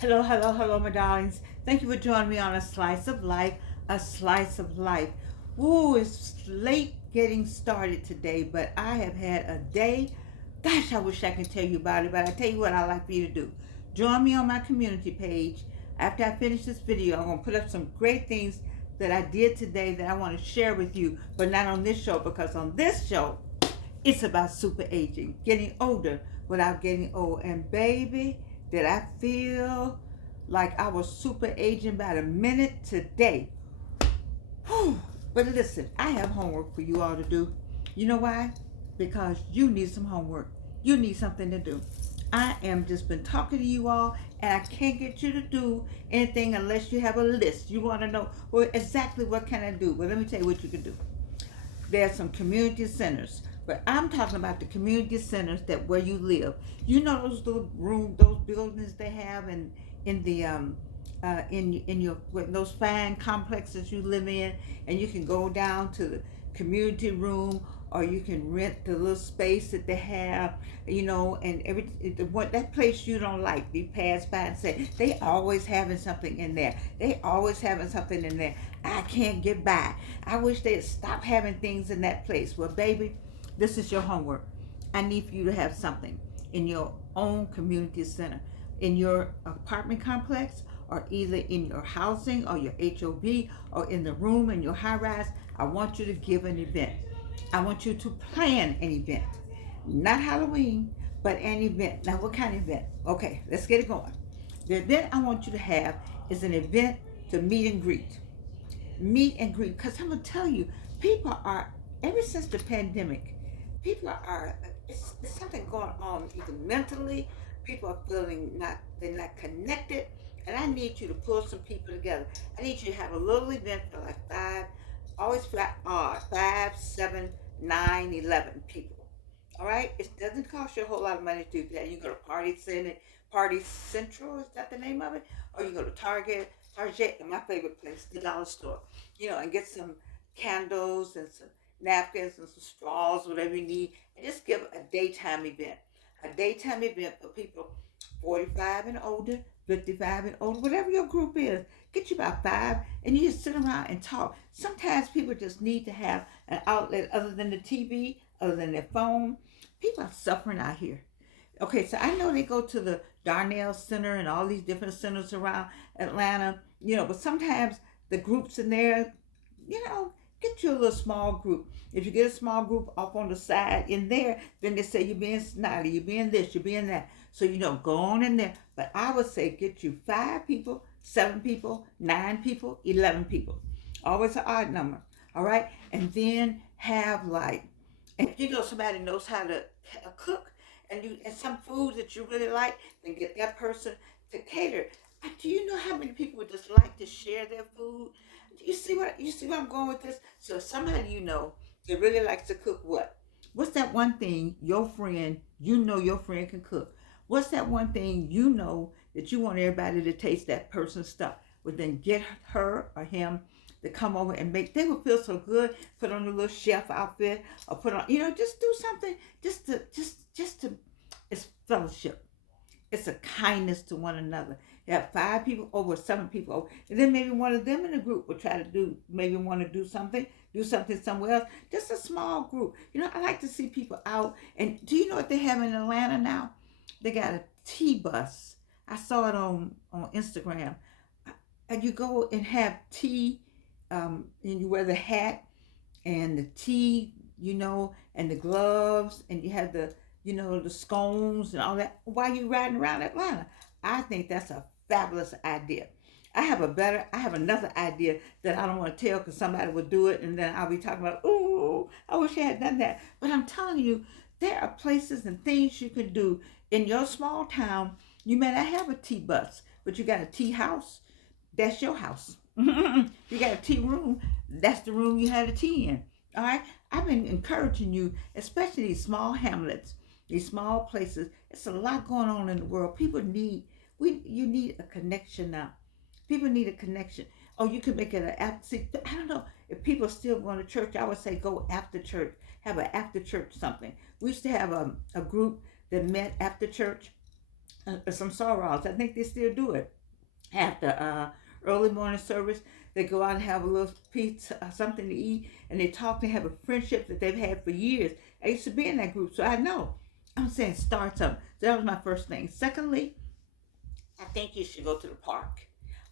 Hello, hello, hello, my darlings. Thank you for joining me on A Slice of Life, A Slice of Life. Ooh, it's late getting started today, but I have had a day. Gosh, I wish I could tell you about it, but I tell you what I'd like for you to do. Join me on my community page. After I finish this video, I'm going to put up some great things that I did today that I want to share with you, but not on this show, because on this show, it's about super aging, getting older without getting old. And baby, did I feel like I was super aging by the minute today. Whew. But listen, I have homework for you all to do. You know why? Because you need some homework. You need something to do. I am just been talking to you all, and I can't get you to do anything unless you have a list. You want to know, well, exactly what can I do? Well, let me tell you what you can do. There's some community centers, but I'm talking about the community centers that where you live. You know those little room, those buildings they have in the in your those fine complexes you live in, and you can go down to the community room, or you can rent the little space that they have, and what that place you don't like, you pass by and say they always having something in there. They always having something in there. I can't get by. I wish they'd stop having things in that place. Well, baby, this is your homework. I need for you to have something in your own community center, in your apartment complex, or either in your housing or your HOV, or in the room in your high rise. I want you to give an event. I want you to plan an event. Not Halloween, but an event. Now, what kind of event? Okay, let's get it going. The event I want you to have is an event to meet and greet. Meet and greet. Because I'm going to tell you, people are, ever since the pandemic, people are, it's something going on even mentally. People are feeling they're not connected. And I need you to pull some people together. I need you to have a little event for like five, always flat odd, 5, 7, 9, 11 people. All right? It doesn't cost you a whole lot of money to do that. You go to Party Central, is that the name of it? Or you go to Target, my favorite place, the dollar store, and get some candles and some napkins and some straws, whatever you need, and just give a daytime event. A daytime event for people 45 and older, 55 and older, whatever your group is. Get you about five, and you just sit around and talk. Sometimes people just need to have an outlet other than the TV, other than their phone. People are suffering out here. Okay, so I know they go to the Darnell Center and all these different centers around Atlanta, but sometimes the groups in there, get you a little small group. If you get a small group off on the side in there, then they say you're being snotty, you're being this, you're being that. So, go on in there. But I would say get you 5 people, 7 people, 9 people, 11 people. Always an odd number. All right. And then have like, if somebody knows how to cook, and some foods that you really like, then get that person to cater. Do you know how many people would just like to share their food? You see where I'm going with this? So somebody that really likes to cook, what's that one thing your friend can cook? What's that one thing that you want everybody to taste that person's stuff? Well, then get her or him to come over and make. They would feel so good. Put on a little chef outfit, or put on, just do something, just to it's fellowship. It's a kindness to one another. You have 5 people over, 7 people over, and then maybe one of them in the group will try to maybe want to do something somewhere else. Just a small group. I like to see people out. And do you know what they have in Atlanta now? They got a tea bus. I saw it on Instagram. And you go and have tea, and you wear the hat and the tea, and the gloves, and you have the scones and all that while you riding around Atlanta. I think that's a fabulous idea. I have another idea that I don't want to tell because somebody will do it, and then I'll be talking about, ooh, I wish I had done that. But I'm telling you, there are places and things you can do in your small town. You may not have a tea bus, but you got a tea house. That's your house. You got a tea room. That's the room you had a tea in. All right. I've been encouraging you, especially these small hamlets, these small places. It's a lot going on in the world. You need a connection now. People need a connection. Oh, you can make it an after. See, I don't know if people are still going to church. I would say go after church. Have an after church something. We used to have a group that met after church some sorrows. I think they still do it after early morning service. They go out and have a little pizza, something to eat, and they talk. They have a friendship that they've had for years. I used to be in that group, so I know. I'm saying start something. So that was my first thing. Secondly, I think you should go to the park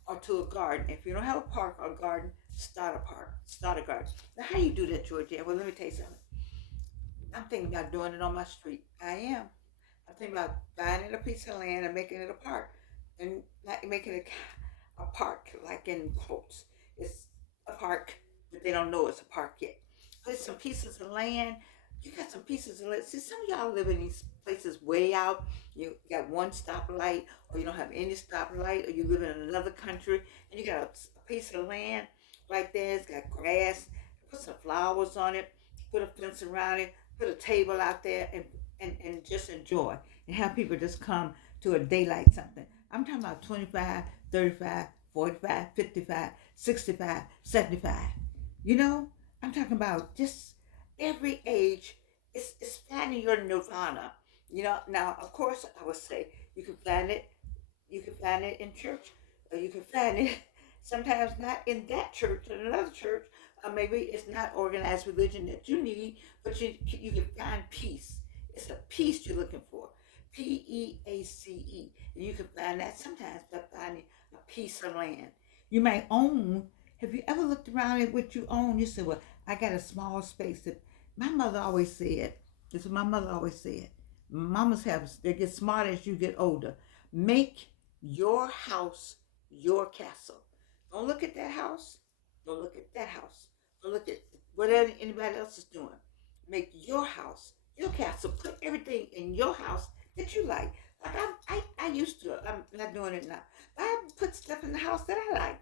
or to a garden. If you don't have a park or a garden, start a park, start a garden. Now, how do you do that, Georgia? Well, let me tell you something. I'm thinking about doing it on my street. I am. I'm thinking about buying a piece of land and making it a park, and like making it a park, like in quotes. It's a park, but they don't know it's a park yet. Put some pieces of land. You got some pieces of land. See, some of y'all live in these places way out. You got one stoplight, or you don't have any stoplight, or you live in another country, and you got a piece of land like that. It's got grass. Put some flowers on it. Put a fence around it. Put a table out there, and just enjoy. And have people just come to a daylight something. I'm talking about 25, 35, 45, 55, 65, 75. You know, I'm talking about just every age. It's finding your nirvana. You know, now of course I would say you can find it in church, or you can find it sometimes not in that church, in another church, or maybe it's not organized religion that you need, but you can find peace. It's a peace you're looking for. Peace. And you can find that sometimes by finding a piece of land. You might own. Have you ever looked around at what you own? You say, well, I got a small space. That my mother always said. This is what my mother always said. Mamas have, they get smarter as you get older. Make your house your castle. Don't look at that house. Don't look at that house. Don't look at what anybody else is doing. Make your house your castle. Put everything in your house that you like. Like I used to. I'm not doing it now. But I put stuff in the house that I like.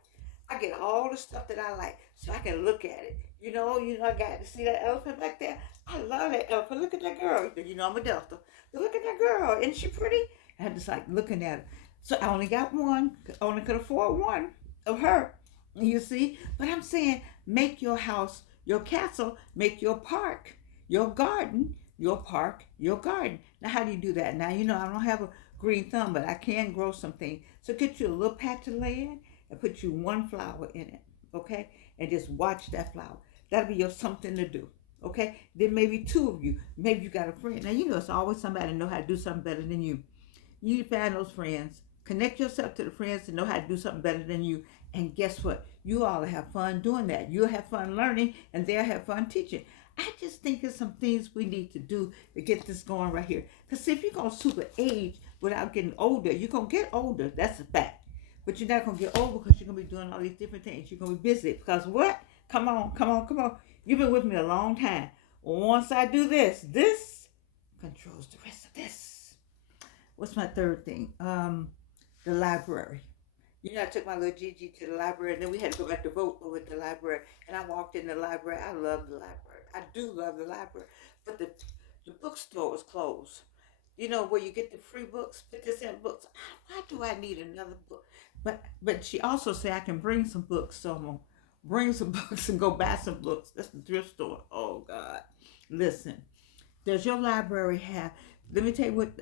I get all the stuff that I like, so I can look at it. I got to see that elephant back there. I love that elephant. Look at that girl. I'm a Delta. But look at that girl. Isn't she pretty? I just like looking at her. So I only got one. I only could afford one of her. You see? But I'm saying make your house your castle, make your park your garden, your park your garden. Now, how do you do that? Now, I don't have a green thumb, but I can grow something. So get you a little patch of land and put you one flower in it, okay? And just watch that flower. That'll be your something to do, okay? Then maybe two of you. Maybe you got a friend. Now, it's always somebody know how to do something better than you. You need to find those friends. Connect yourself to the friends that know how to do something better than you. And guess what? You all have fun doing that. You'll have fun learning, and they'll have fun teaching. I just think there's some things we need to do to get this going right here. Because if you're going to super age without getting older, you're going to get older. That's a fact. But you're not going to get older because you're going to be doing all these different things. You're going to be busy. Because what? Come on, come on, come on. You've been with me a long time. Once I do this controls the rest of this. What's my third thing? The library. I took my little Gigi to the library, and then we had to go back to vote with the library. And I walked in the library. I love the library. I do love the library. But the bookstore was closed. Where you get the free books, 50 cent books. Why do I need another book? But she also said I can bring some books, so I'm gonna bring some books and go buy some books. That's the thrift store. Oh God, listen. Does your library have? Let me tell you what.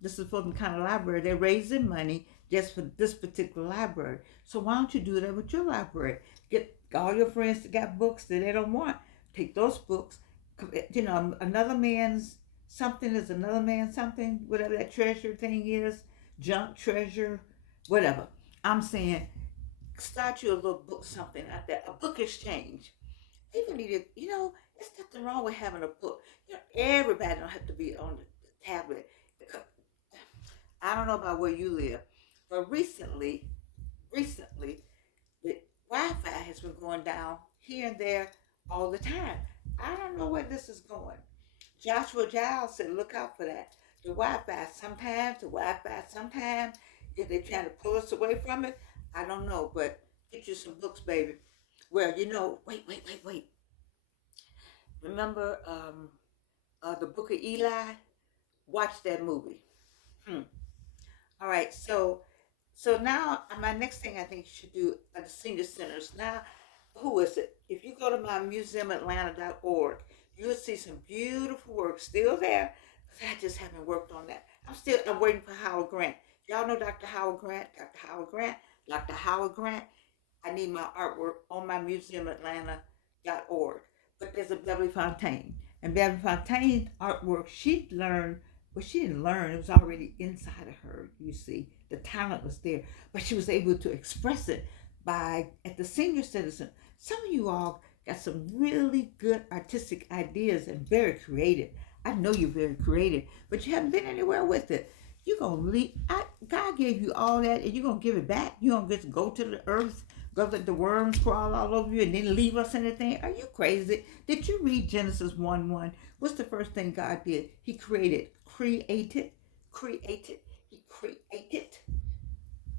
This is for the kind of library they're raising money just for this particular library. So why don't you do that with your library? Get all your friends that got books that they don't want. Take those books. Another man's something is another man's something. Whatever that treasure thing is, junk treasure, whatever. I'm saying, start you a little book something out there. A book exchange. People need it. There's nothing wrong with having a book. Everybody don't have to be on the tablet. I don't know about where you live, but recently, the Wi-Fi has been going down here and there all the time. I don't know where this is going. Joshua Giles said, look out for that. The Wi-Fi sometimes. If they're trying to pull us away from it, I don't know, but get you some books, baby. Well, wait. Remember the Book of Eli? Watch that movie. Hmm. All right, so now my next thing I think you should do are the senior centers. Now, who is it? If you go to my museumatlanta.org, you'll see some beautiful work still there. I just haven't worked on that. I'm waiting for Howard Grant. Y'all know Dr. Howard Grant? Dr. Howard Grant? Dr. Howard Grant. I need my artwork on my museumatlanta.org. But there's a Beverly Fontaine. And Beverly Fontaine's artwork, she learned, well, she didn't learn, it was already inside of her, you see. The talent was there. But she was able to express it by, at the senior citizen. Some of you all got some really good artistic ideas and very creative. I know you're very creative, but you haven't been anywhere with it. You're gonna leave. God gave you all that, and you're gonna give it back. You're gonna just go to the earth, go let the worms crawl all over you, and then leave us anything. Are you crazy? Did you read Genesis 1:1? What's the first thing God did? He created, created. He created.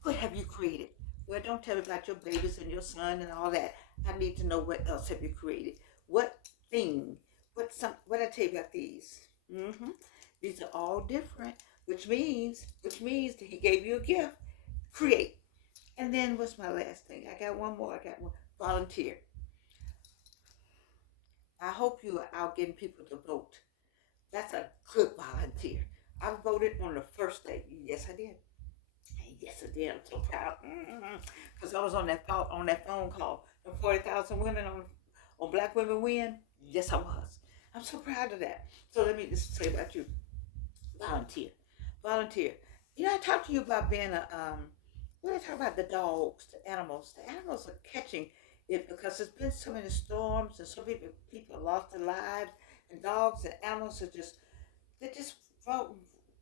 What have you created? Well, don't tell me about your babies and your son and all that. I need to know what else have you created. What thing? What I tell you about these? Mm-hmm. These are all different, which means that he gave you a gift. Create. And then what's my last thing? I got one more. I got one. Volunteer. I hope you are out getting people to vote. That's a good volunteer. I voted on the first day. Yes, I did. Yes, I did. I'm so proud. Because I was on that phone call. The 40,000 women on Black Women Win. Yes, I was. I'm so proud of that. So let me just say about you. Volunteer. Volunteer. You know, I talked to you about being a when I talk about the dogs, the animals are catching it because there's been so many storms and so many people lost their lives, and dogs and animals are just they're just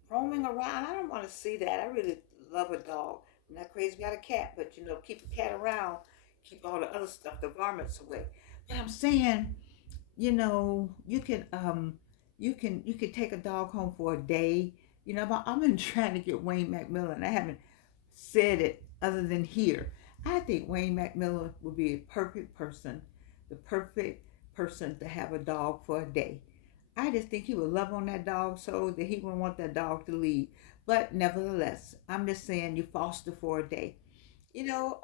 roaming around. I don't want to see that. I really love a dog. I'm not crazy about a cat, but you know, keep a cat around, keep all the other stuff, the varmints away. But I'm saying, you know, you can take a dog home for a day. You know, but I've been trying to get Wayne McMillan. I haven't said it other than here. I think Wayne McMillan would be a the perfect person to have a dog for a day. I just think he would love on that dog so that he wouldn't want that dog to leave. But nevertheless, I'm just saying you foster for a day. You know,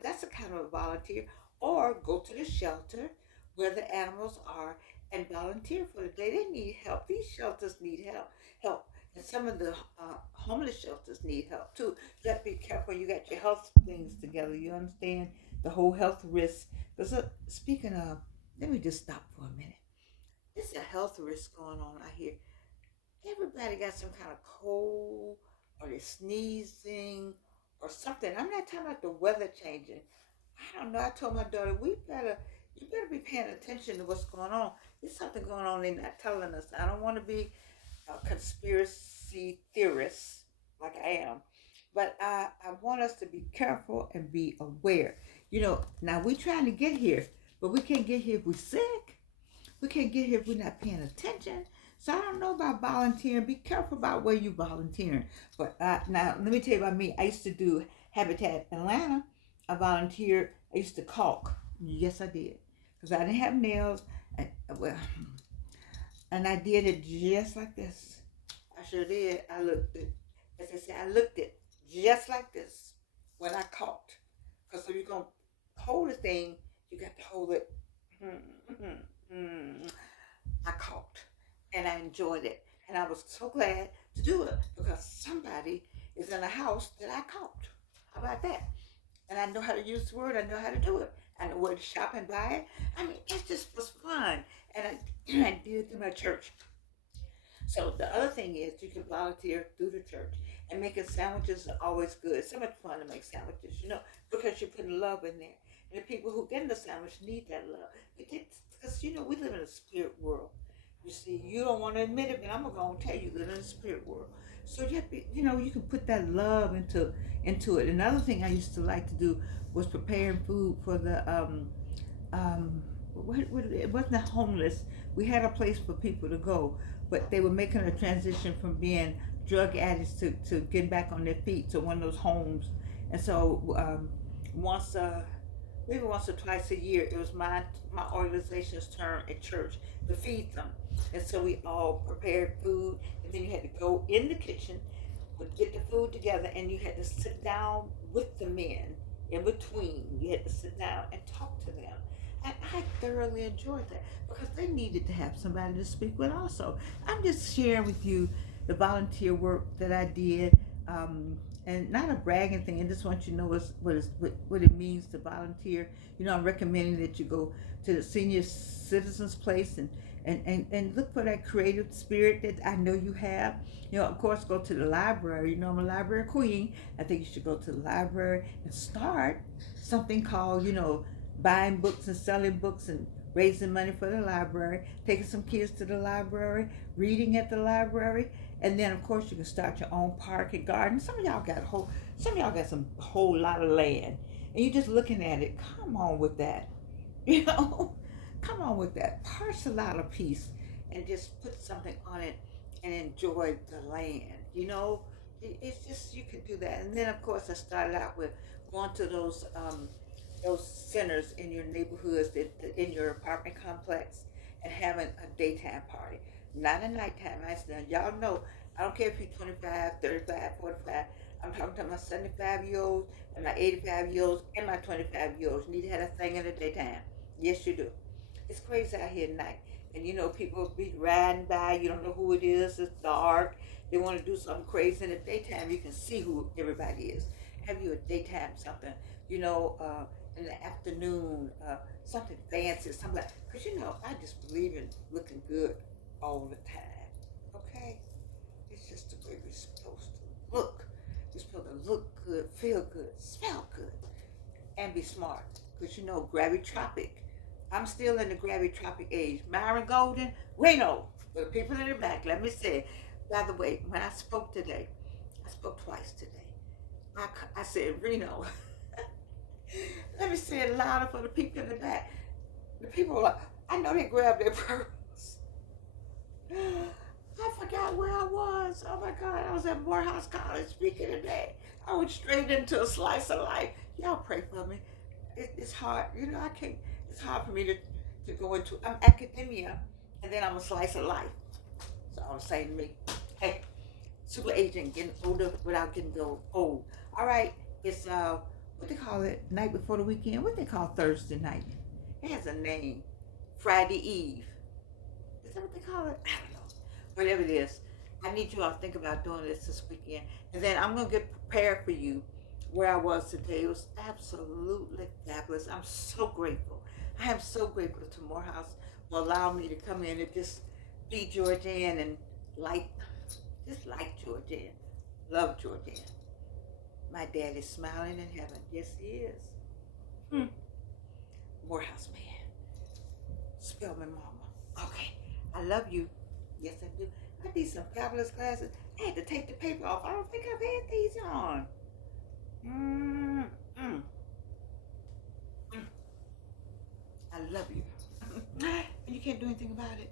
that's a kind of a volunteer. Or go to the shelter where the animals are and volunteer for the day. They need help. These shelters need help. And some of the homeless shelters need help too. You have to be careful. You got your health things together. You understand the whole health risk. Because speaking of, let me just stop for a minute. There's a health risk going on out here. Everybody got some kind of cold or they're sneezing or something. I'm not talking about the weather changing. I don't know. I told my daughter, you better be paying attention to what's going on. There's something going on they're not telling us. I don't want to be a conspiracy theorist like I am, but I want us to be careful and be aware. You know, now we're trying to get here, but we can't get here if we're sick. We can't get here if we're not paying attention. So I don't know about volunteering. Be careful about where you're volunteering. But now let me tell you about me. I used to do Habitat Atlanta. I volunteered. I used to caulk. Yes, I did. Because I didn't have nails. And, well, and I did it just like this. I sure did. I looked it. As I said, I looked it just like this when I caulked. Because if you're going to hold a thing, you got to hold it. I caulked and I enjoyed it. And I was so glad to do it because somebody is in a house that I caulked. How about that? And I know how to use the word. I know how to do it. I know where to shop and buy it. I mean, it just was fun. And I did it through my church. So the other thing is you can volunteer through the church. And making sandwiches are always good. It's so much fun to make sandwiches, you know, because you're putting love in there. And the people who get in the sandwich need that love. Because, you know, we live in a spirit world. You see, you don't want to admit it, but I'm going to tell you, you live in a spirit world. So you have to, you know, you can put that love into it. Another thing I used to like to do was preparing food for the it wasn't the homeless. We had a place for people to go, but they were making a transition from being drug addicts to getting back on their feet to one of those homes. And so once maybe once or twice a year, it was my organization's turn at church to feed them. And so we all prepared food, and then you had to go in the kitchen, would get the food together, and you had to sit down with the men in between. You had to sit down and talk to them. And I thoroughly enjoyed that because they needed to have somebody to speak with also. I'm just sharing with you the volunteer work that I did. and not a bragging thing. I just want you to know what it means to volunteer. You know, I'm recommending that you go to the senior citizens place and look for that creative spirit that I know you have. You know, of course, go to the library. You know, I'm a library queen. I think you should go to the library and start something called, buying books and selling books and raising money for the library, taking some kids to the library, reading at the library, and then of course you can start your own park and garden. Some of y'all got some whole lot of land, and you're just looking at it. Come on with that, you know, come on with that. Parcel out a piece and just put something on it and enjoy the land. It's just you can do that. And then of course I started out with going to those centers in your neighborhoods, in your apartment complex, and having a daytime party, not a nighttime. I said, y'all know, I don't care if you're 25, 35, 45. I'm talking to my 75-year-olds and my 85-year-olds and my 25-year-olds. You need to have a thing in the daytime. Yes, you do. It's crazy out here at night. And people be riding by, you don't know who it is, it's dark. They want to do something crazy. In the daytime, you can see who everybody is. Have you a daytime something, you know, uh, in the afternoon, something fancy, something like, because I just believe in looking good all the time. Okay? It's just the way we're supposed to look. We're supposed to look good, feel good, smell good, and be smart. Because gravitropic. I'm still in the gravitropic age. Myron Golden, Reno. For the people in the back, let me say. By the way, when I spoke today, I spoke twice today. I said Reno. Let me say it louder for the people in the back. The people were like, I know they grabbed their purse. I forgot where I was. Oh my God, I was at Morehouse College speaking today. I went straight into a slice of life. Y'all pray for me. It's hard. I can't, it's hard for me to go into, I'm academia, and then I'm a slice of life. So I was saying to me, hey, super agent getting older without getting old. All right, it's what they call it, night before the weekend. What they call Thursday night? It has a name. Friday Eve. Is that what they call it? I don't know. Whatever it is, I need you all to think about doing this weekend, and then I'm gonna get prepared for you. Where I was today, it was absolutely fabulous. I'm so grateful. I am so grateful to Morehouse for allowing me to come in and just be Georgian and like, just like Georgian, love Georgian. My dad is smiling in heaven. Yes, he is. Hmm. Morehouse man. Spell my mama. Okay. I love you. Yes, I do. I need some fabulous glasses. I had to take the paper off. I don't think I've had these on. Mm, mm, mm. I love you. And you can't do anything about it.